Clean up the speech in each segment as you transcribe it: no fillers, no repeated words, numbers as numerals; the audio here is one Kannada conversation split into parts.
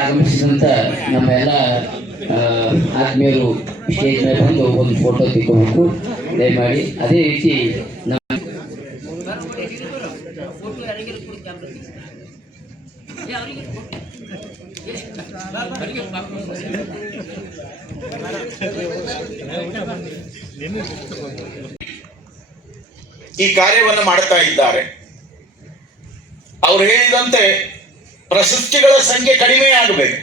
ಆಗಮಿಸಿದಂತ ನಮ್ಮೆಲ್ಲ ಆತ್ಮೀಯರು ಸ್ಟೇಜ್ ಮೇಲೆ ಬಂದು ಒಂದು ಫೋಟೋ ತೆಕ್ಕೋಬೇಕು ದಯಮಾಡಿ. ಅದೇ ರೀತಿ ಈ ಕಾರ್ಯವನ್ನು ಮಾಡ್ತಾ ಇದ್ದಾರೆ. ಅವರು ಹೇಳಿದಂತೆ ಪ್ರಶಸ್ತಿಗಳ ಸಂಖ್ಯೆ ಕಡಿಮೆ ಆಗಬೇಕು,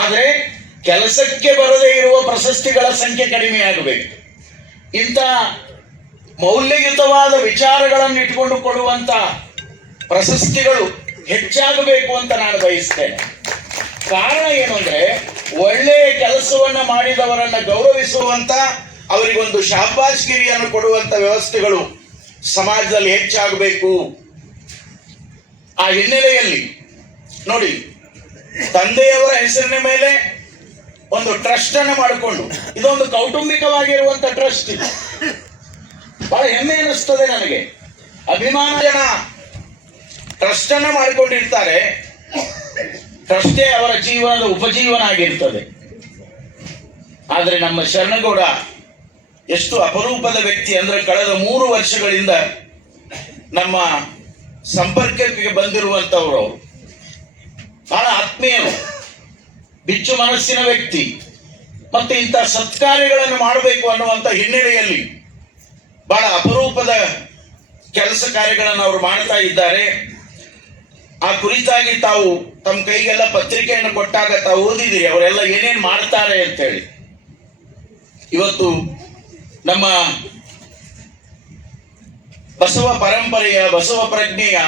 ಆದರೆ ಕೆಲಸಕ್ಕೆ ಬರದೇ ಇರುವ ಪ್ರಶಸ್ತಿಗಳ ಸಂಖ್ಯೆ ಕಡಿಮೆ ಆಗಬೇಕು. ಇಂಥ ಮೌಲ್ಯಯುತವಾದ ವಿಚಾರಗಳನ್ನು ಇಟ್ಕೊಂಡು ಕೊಡುವಂತ ಪ್ರಶಸ್ತಿಗಳು ಹೆಚ್ಚಾಗಬೇಕು ಅಂತ ನಾನು ಬಯಸ್ತೇನೆ. ಕಾರಣ ಏನು ಅಂದ್ರೆ, ಒಳ್ಳೆಯ ಕೆಲಸವನ್ನ ಮಾಡಿದವರನ್ನ ಗೌರವಿಸುವಂತ, ಅವರಿಗೊಂದು ಶಾಬಾಷ್ಗಿರಿಯನ್ನು ಕೊಡುವಂತ ವ್ಯವಸ್ಥೆಗಳು ಸಮಾಜದಲ್ಲಿ ಹೆಚ್ಚಾಗಬೇಕು. ಆ ಹಿನ್ನೆಲೆಯಲ್ಲಿ ನೋಡಿ, ತಂದೆಯವರ ಹೆಸರಿನ ಮೇಲೆ ಒಂದು ಟ್ರಸ್ಟ್ ಅನ್ನು ಮಾಡಿಕೊಂಡು, ಇದೊಂದು ಕೌಟುಂಬಿಕವಾಗಿರುವಂತ ಟ್ರಸ್ಟ್. ಇದು ಬಹಳ ಹೆಮ್ಮೆ ಅನಿಸ್ತದೆ ನನಗೆ. ಅಭಿಮಾನ ಜನ ಟ್ರಸ್ಟ್ ಅನ್ನ ಮಾಡಿಕೊಂಡಿರ್ತಾರೆ. ಟ್ರಸ್ಟೇ ಅವರ ಜೀವನದ ಉಪಜೀವನ ಆಗಿರ್ತದೆ. ಆದರೆ ನಮ್ಮ ಶರಣಗೌಡ ಎಷ್ಟು ಅಪರೂಪದ ವ್ಯಕ್ತಿ ಅಂದ್ರೆ, ಕಳೆದ 3 ವರ್ಷಗಳಿಂದ ನಮ್ಮ ಸಂಪರ್ಕಕ್ಕೆ ಬಂದಿರುವಂತವರು. ಅವರು ಬಹಳ ಆತ್ಮೀಯರು, ಬಿಚ್ಚು ಮನಸ್ಸಿನ ವ್ಯಕ್ತಿ. ಮತ್ತೆ ಇಂಥ ಸತ್ಕಾರ್ಯಗಳನ್ನು ಮಾಡಬೇಕು ಅನ್ನುವಂಥ ಹಿನ್ನೆಲೆಯಲ್ಲಿ ಬಹಳ ಅಪರೂಪದ ಕೆಲಸ ಕಾರ್ಯಗಳನ್ನು ಅವರು ಮಾಡ್ತಾ ಇದ್ದಾರೆ. ಆ ಕುರಿತಾಗಿ ತಾವು ತಮ್ಮ ಕೈಗೆಲ್ಲ ಪತ್ರಿಕೆಯನ್ನು ಕೊಟ್ಟಾಗ ತಾವು ಓದಿದಿರಿ ಅವರೆಲ್ಲ ಏನೇನು ಮಾಡ್ತಾರೆ ಅಂತೇಳಿ. ಇವತ್ತು ನಮ್ಮ ಬಸವ ಪರಂಪರೆಯ, ಬಸವ ಪ್ರಜ್ಞೆಯ,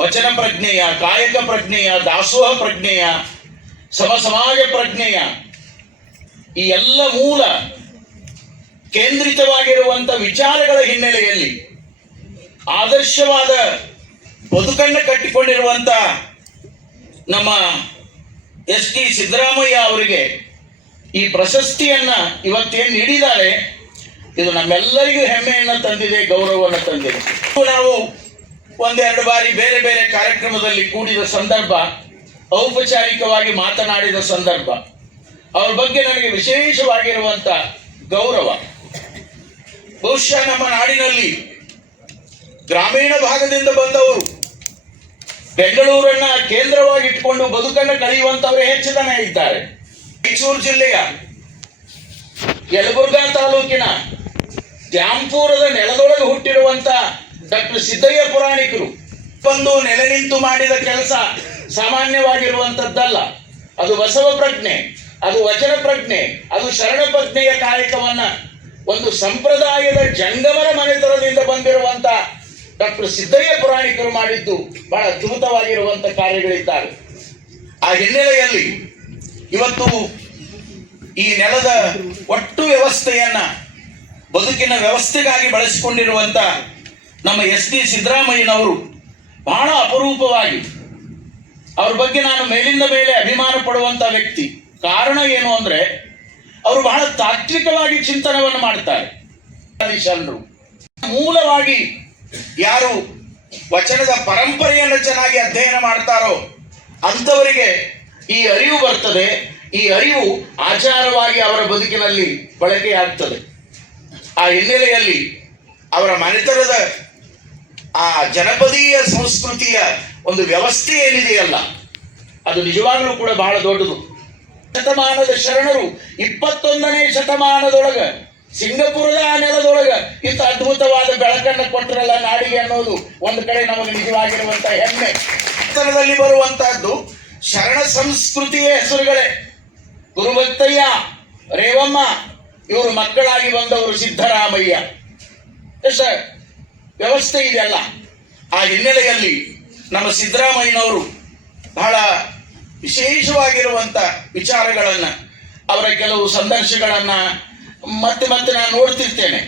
ವಚನ ಪ್ರಜ್ಞೆಯ, ಕಾಯಕ ಪ್ರಜ್ಞೆಯ, ದಾಸೋಹ ಪ್ರಜ್ಞೆಯ, ಸಮಾಜ ಪ್ರಜ್ಞೆಯ ಈ ಎಲ್ಲ ಮೂಲ ಕೇಂದ್ರಿತವಾಗಿರುವಂತ ವಿಚಾರಗಳ ಹಿನ್ನೆಲೆಯಲ್ಲಿ ಆದರ್ಶವಾದ ಬದುಕನ್ನು ಕಟ್ಟಿಕೊಂಡಿರುವಂತ ನಮ್ಮ ಎಸ್.ಟಿ. ಸಿದ್ದರಾಮಯ್ಯ ಅವರಿಗೆ ಈ ಪ್ರಶಸ್ತಿಯನ್ನ ಇವತ್ತೇನು ನೀಡಿದ್ದಾರೆ, ಇದು ನಮ್ಮೆಲ್ಲರಿಗೂ ಹೆಮ್ಮೆಯನ್ನು ತಂದಿದೆ, ಗೌರವವನ್ನು ತಂದಿದೆ. ನಾವು ಒಂದೆರಡು ಬಾರಿ ಬೇರೆ ಬೇರೆ ಕಾರ್ಯಕ್ರಮದಲ್ಲಿ ಕೂಡಿದ ಸಂದರ್ಭ, ಔಪಚಾರಿಕವಾಗಿ ಮಾತನಾಡಿದ ಸಂದರ್ಭ, ಅವ್ರ ಬಗ್ಗೆ ನನಗೆ ವಿಶೇಷವಾಗಿರುವಂತ ಗೌರವ. ಬಹುಶಃ ನಮ್ಮ ನಾಡಿನಲ್ಲಿ ಗ್ರಾಮೀಣ ಭಾಗದಿಂದ ಬಂದವರು ಬೆಂಗಳೂರನ್ನ ಕೇಂದ್ರವಾಗಿ ಇಟ್ಕೊಂಡು ಬದುಕನ್ನು ಕಳೆಯುವಂತವರೇ ಹೆಚ್ಚು ಜನ ಇದ್ದಾರೆ. ಮೈಸೂರು ಜಿಲ್ಲೆಯ ಯಲಬುರ್ಗಾ ತಾಲೂಕಿನ ದ್ಯಾಂಪುರದ ನೆಲದೊಳಗೆ ಹುಟ್ಟಿರುವಂತ ಡಾಕ್ಟರ್ ಸಿದ್ದಯ್ಯ ಪುರಾಣಿಕರು ಬಂದು ನೆಲೆ ನಿಂತು ಮಾಡಿದ ಕೆಲಸ ಸಾಮಾನ್ಯವಾಗಿರುವಂತದ್ದಲ್ಲ. ಅದು ಬಸವ ಪ್ರಜ್ಞೆ, ಅದು ವಚನ ಪ್ರಜ್ಞೆ, ಅದು ಶರಣ ಪ್ರಜ್ಞೆಯ ಕಾಯಕವನ್ನ ಒಂದು ಸಂಪ್ರದಾಯದ ಜಂಗಮರ ಮನೆತನದಿಂದ ಬಂದಿರುವಂತ ಡಾಕ್ಟರ್ ಸಿದ್ದಯ್ಯ ಪುರಾಣಿಕರು ಮಾಡಿದ್ದು ಬಹಳ ಅದ್ಭುತವಾಗಿರುವಂತ ಕಾರ್ಯಗಳಿದ್ದಾರೆ. ಆ ಹಿನ್ನೆಲೆಯಲ್ಲಿ ಇವತ್ತು ಈ ನೆಲದ ಒಟ್ಟು ವ್ಯವಸ್ಥೆಯನ್ನ ಬದುಕಿನ ವ್ಯವಸ್ಥೆಗಾಗಿ ಬಳಸಿಕೊಂಡಿರುವಂತ ನಮ್ಮ ಎಸ್.ಟಿ. ಸಿದ್ದರಾಮಯ್ಯನವರು ಬಹಳ ಅಪರೂಪವಾಗಿ, ಅವ್ರ ಬಗ್ಗೆ ನಾನು ಮೇಲಿಂದ ಮೇಲೆ ಅಭಿಮಾನ ಪಡುವಂತ ವ್ಯಕ್ತಿ. ಕಾರಣ ಏನು ಅಂದ್ರೆ, ಅವರು ಬಹಳ ತಾತ್ವಿಕವಾಗಿ ಚಿಂತನವನ್ನು ಮಾಡ್ತಾರೆ. ಶರಣರು ಮೂಲವಾಗಿ ಯಾರು ವಚನದ ಪರಂಪರೆಯನ್ನು ಚೆನ್ನಾಗಿ ಅಧ್ಯಯನ ಮಾಡ್ತಾರೋ ಅಂಥವರಿಗೆ ಈ ಅರಿವು ಬರ್ತದೆ. ಈ ಅರಿವು ಆಚಾರವಾಗಿ ಅವರ ಬದುಕಿನಲ್ಲಿ ಬಳಕೆಯಾಗ್ತದೆ. ಆ ಹಿನ್ನೆಲೆಯಲ್ಲಿ ಅವರ ಮನೆತನದ ಆ ಜನಪದೀಯ ಸಂಸ್ಕೃತಿಯ ಒಂದು ವ್ಯವಸ್ಥೆ ಏನಿದೆಯಲ್ಲ, ಅದು ನಿಜವಾಗಲೂ ಕೂಡ ಬಹಳ ದೊಡ್ಡದು. ಶತಮಾನದ ಶರಣರು 21ನೇ ಶತಮಾನದೊಳಗ ಸಿಂಗಪುರದ ಆ ನೆಲದೊಳಗ ಇಂಥ ಅದ್ಭುತವಾದ ಬೆಳಕನ್ನು ಕೊಟ್ಟರಲ್ಲ ನಾಡಿಗೆ ಅನ್ನೋದು ಒಂದು ಕಡೆ ನಮಗೆ ನಿಜವಾಗಿರುವಂತ ಹೆಮ್ಮೆ. ದಲ್ಲಿ ಬರುವಂತಹದ್ದು ಶರಣ ಸಂಸ್ಕೃತಿಯ ಹೆಸರುಗಳೇ. ಗುರುಭಕ್ತಯ್ಯ, ರೇವಮ್ಮ ಇವರು ಮಕ್ಕಳಾಗಿ ಬಂದವರು ಸಿದ್ದರಾಮಯ್ಯ. ವ್ಯವಸ್ಥೆ ಇದೆಯಲ್ಲ. ಆ ಹಿನ್ನೆಲೆಯಲ್ಲಿ ನಮ್ಮ ಸಿದ್ದರಾಮಯ್ಯನವರು ಬಹಳ ವಿಶೇಷವಾಗಿರುವಂತ ವಿಚಾರಗಳನ್ನ, ಅವರ ಕೆಲವು ಸಂದರ್ಶಗಳನ್ನ ಮತ್ತೆ ನಾನು ನೋಡ್ತಿರ್ತೇನೆ.